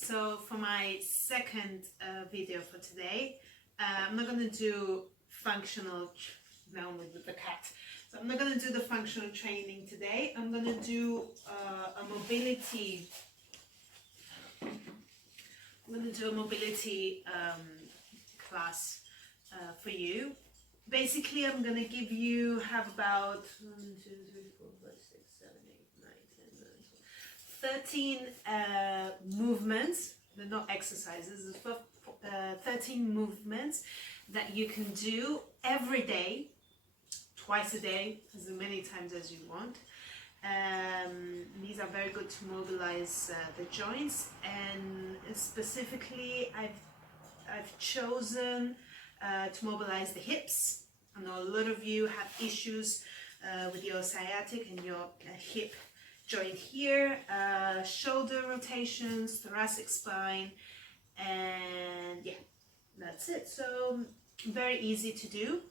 So for my second video for today, I'm not going to do functional, now with the cat. So I'm not going to do the functional training today. I'm going to do a mobility. I'm going to do a mobility class for you. Basically, I'm going to give you, have about 1, 2, 3, 4, 5, 6, 7, 8, 9, 10, 11, 12, 13 movements. They're not exercises. It's 13 movements that you can do every day, twice a day, as many times as you want. These are very good to mobilize the joints, and specifically I've chosen to mobilize the hips. I know a lot of you have issues with your sciatic and your hip joint here, shoulder rotations, thoracic spine, and yeah, that's it. So very easy to do.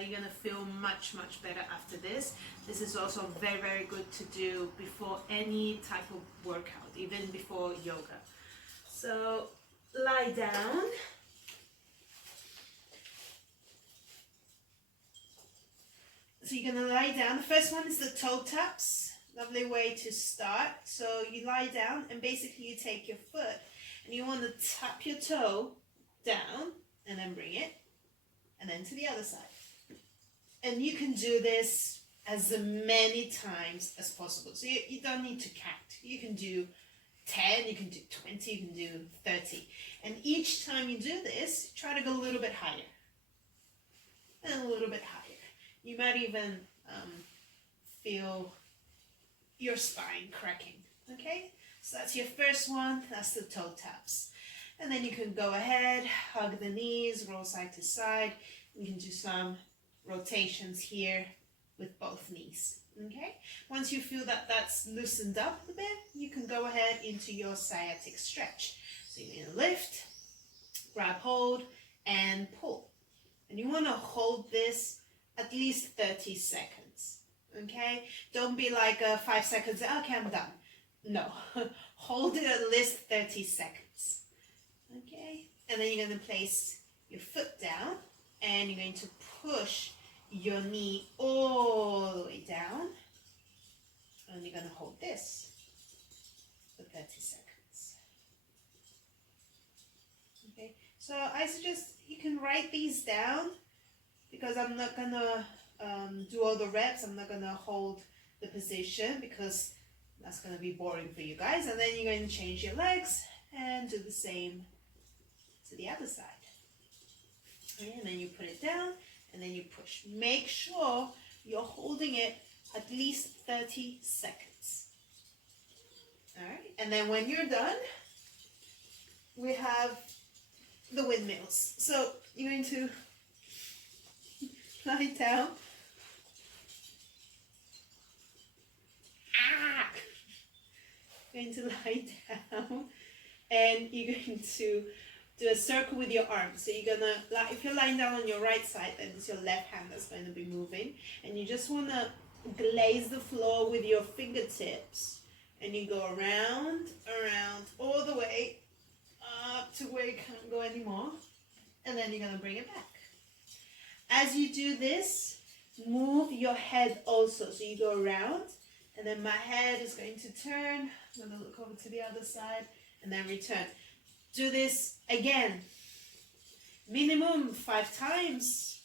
You're gonna feel much better after this. This is also very good to do before any type of workout, even before yoga. So lie down. So you're gonna lie down. The first one is the toe taps. Lovely way to start. So you lie down and basically you take your foot and you want to tap your toe down and then bring it, and then to the other side. And you can do this as many times as possible. So you don't need to count. You can do 10, you can do 20, you can do 30. And each time you do this, try to go a little bit higher. And a little bit higher. You might even feel your spine cracking. Okay? So that's your first one. That's the toe taps. And then you can go ahead, hug the knees, roll side to side. We can do some rotations here with both knees. Okay, once you feel that that's loosened up a bit, you can go ahead into your sciatic stretch. So you're going to lift, grab hold, and pull. And you want to hold this at least 30 seconds. Okay, don't be like 5 seconds, okay, I'm done. No, hold it at least 30 seconds. Okay, and then you're going to place your foot down and you're going to push your knee all the way down, and you're going to hold this for 30 seconds. Okay, so I suggest you can write these down, because I'm not going to do all the reps. I'm not going to hold the position because that's going to be boring for you guys. And then you're going to change your legs and do the same to the other side. Okay, and then you put it down and then you push. Make sure you're holding it at least 30 seconds. All right, and then when you're done, we have the windmills. So you're going to lie down. You're going to lie down and you're going to do a circle with your arms. So you're gonna, if you're lying down on your right side, then it's your left hand that's going to be moving, and you just want to glaze the floor with your fingertips, and you go around all the way up to where you can't go anymore, and then you're going to bring it back. As you do this, move your head also. So you go around, and then my head is going to turn. I'm going to look over to the other side and then return. Do this again, minimum 5 times.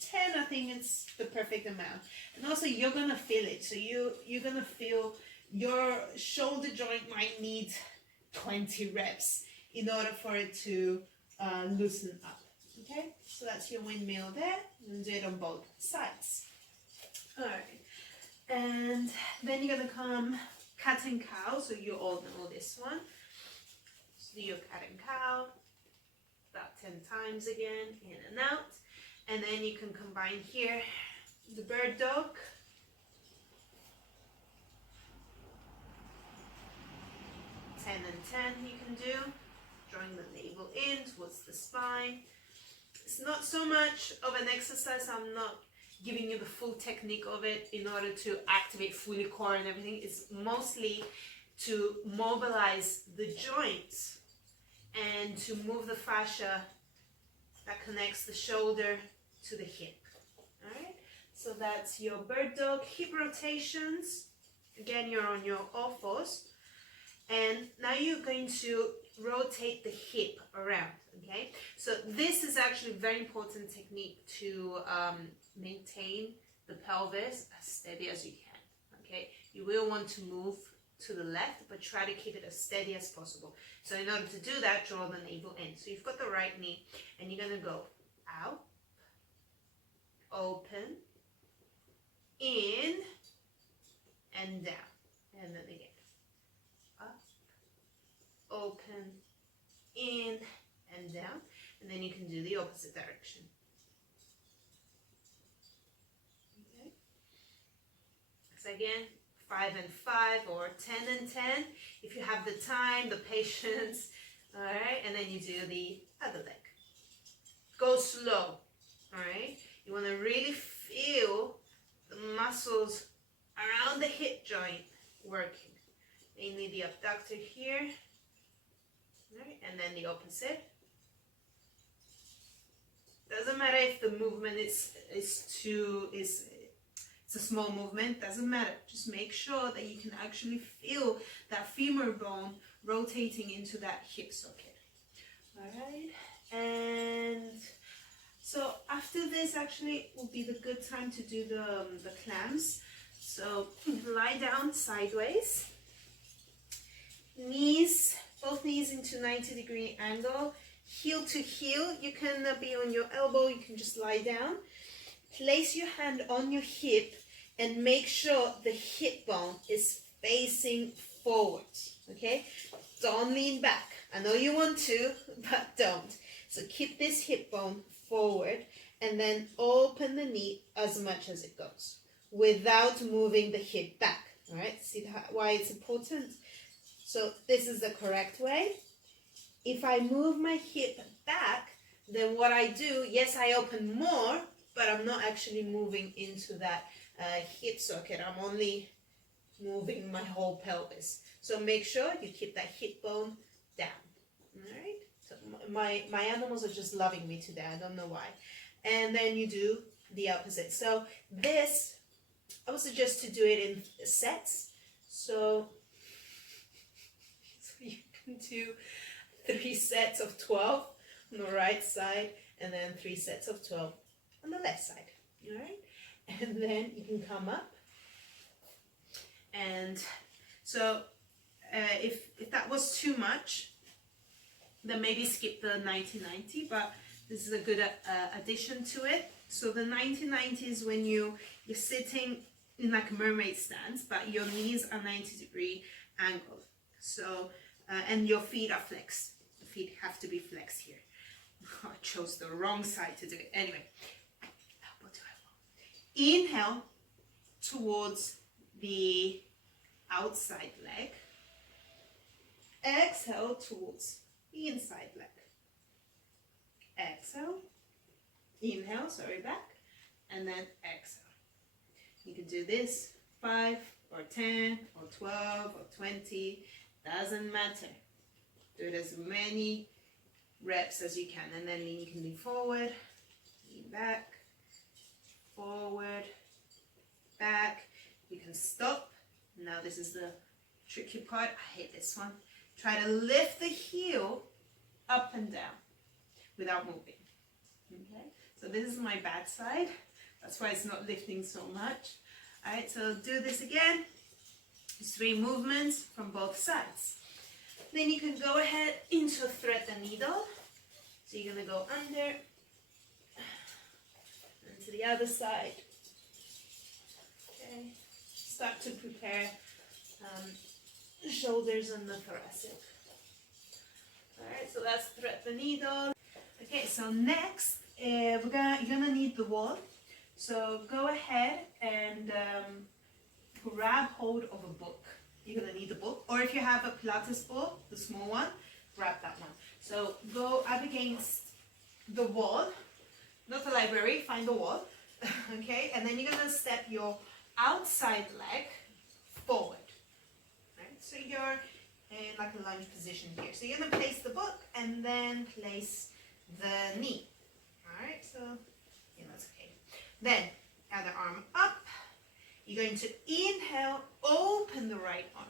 10, I think it's the perfect amount. And also you're going to feel it. So you're going to feel your shoulder joint might need 20 reps in order for it to loosen up. Okay, so that's your windmill there. And do it on both sides. All right, and then you're going to come cat and cow. So you all know this one. Do your cat and cow about 10 times again, in and out. And then you can combine here the bird dog. Ten and 10 you can do, drawing the navel in towards the spine. It's not so much of an exercise. I'm not giving you the full technique of it in order to activate fully core and everything. It's mostly to mobilize the joints and to move the fascia that connects the shoulder to the hip. All right, so that's your bird dog hip rotations. Again, you're on your all fours, and now you're going to rotate the hip around. Okay, so this is actually a very important technique to maintain the pelvis as steady as you can. Okay, you will want to move to the left, but try to keep it as steady as possible. So in order to do that, draw the navel in. So you've got the right knee, and you're going to go out, open, in, and down. And then again, up, open, in, and down. And then you can do the opposite direction. Okay. So again, 5 and 5 or 10 and 10 if you have the time, the patience. All right, and then you do the other leg. Go slow. All right, you want to really feel the muscles around the hip joint working, mainly the abductor here. All right, and then the opposite. Doesn't matter if the movement is it's a small movement, doesn't matter. Just make sure that you can actually feel that femur bone rotating into that hip socket. All right, and so after this actually will be the good time to do the clams. So lie down sideways, knees, both knees into 90-degree angle, heel to heel. You can be on your elbow, you can just lie down. Place your hand on your hip and make sure the hip bone is facing forward, okay? Don't lean back. I know you want to, but don't. So keep this hip bone forward and then open the knee as much as it goes without moving the hip back, all right? See why it's important? So this is the correct way. If I move my hip back, then what I do, yes, I open more, but I'm not actually moving into that hip socket. I'm only moving my whole pelvis. So make sure you keep that hip bone down. All right. So my animals are just loving me today. I don't know why. And then you do the opposite. So this, I would suggest to do it in sets. So you can do 3 sets of 12 on the right side, and then 3 sets of 12 on the left side. All right, and then you can come up, and so if that was too much, then maybe skip the 90-90, but this is a good addition to it. So the 90-90 is when you're sitting in like a mermaid stance, but your knees are 90-degree angle. So and your feet are flexed. The feet have to be flexed here. I chose the wrong side to do it. Anyway, elbow to elbow. Inhale towards the outside leg. Exhale towards the inside leg. Exhale. Inhale, sorry, back. And then exhale. You can do this 5 or 10 or 12 or 20. Doesn't matter. Do it as many reps as you can, and then you can lean forward, lean back, forward, back. You can stop. Now this is the tricky part. I hate this one. Try to lift the heel up and down without moving. Okay, so this is my bad side. That's why it's not lifting so much. All right, so do this again. It's 3 movements from both sides. Then you can go ahead into thread the needle. So you're going to go under and to the other side. Okay. Start to prepare the shoulders and the thoracic. All right, so that's thread the needle. Okay, so next you're gonna need the wall. So go ahead and grab hold of a book. You're gonna need the book, or if you have a Pilates book, the small one, grab that one. So go up against the wall, not the library, find the wall, okay? And then you're gonna step your outside leg forward, right? So you're in like a lunge position here. So you're going to place the book and then place the knee. Alright, so yeah, that's okay. Then other arm up. You're going to inhale, open the right arm.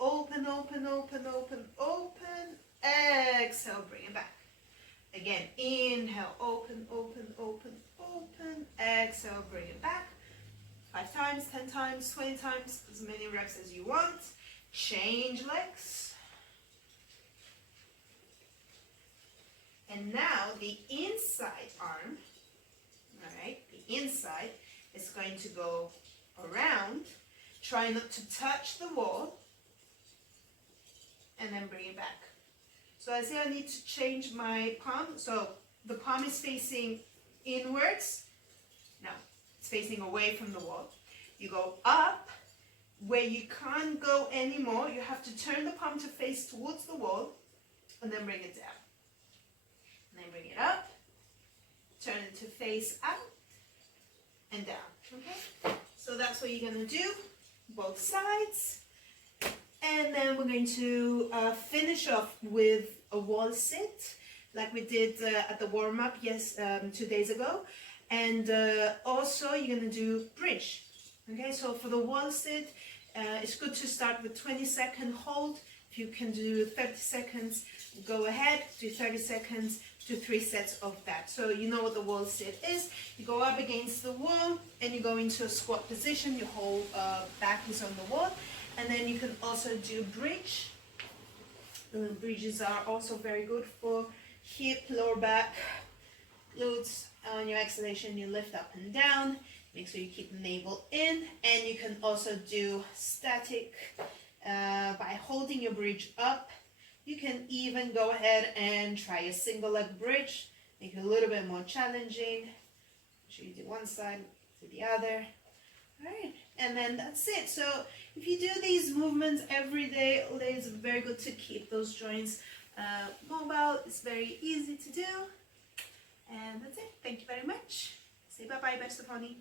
Open, open, open, open, open. Exhale, bring it back. Again, inhale, open, open, open, open. Exhale, bring it back. 5 times, 10 times, 20 times, as many reps as you want. Change legs. And now the inside arm, all right, the inside is going to go around. Try not to touch the wall. And then bring it back. So I say I need to change my palm. So the palm is facing inwards. No, it's facing away from the wall. You go up. Where you can't go anymore, you have to turn the palm to face towards the wall and then bring it down. And then bring it up. Turn it to face out and down. Okay? So that's what you're going to do. Both sides. And then we're going to finish off with a wall sit, like we did at the warm-up 2 days ago. And also you're going to do bridge. Okay, so for the wall sit, it's good to start with 20-second hold. If you can do 30 seconds, go ahead, do 30 seconds, do 3 sets of that. So you know what the wall sit is. You go up against the wall and you go into a squat position. Your whole back is on the wall. And then you can also do bridge. Bridges are also very good for hip, lower back, glutes. On your exhalation, you lift up and down. Make sure you keep the navel in. And you can also do static by holding your bridge up. You can even go ahead and try a single leg bridge. Make it a little bit more challenging. Make sure you do one side to the other. Alright, and then that's it. So if you do these movements every day, all day, it's very good to keep those joints mobile. It's very easy to do. And that's it. Thank you very much. Say bye-bye, best of honey.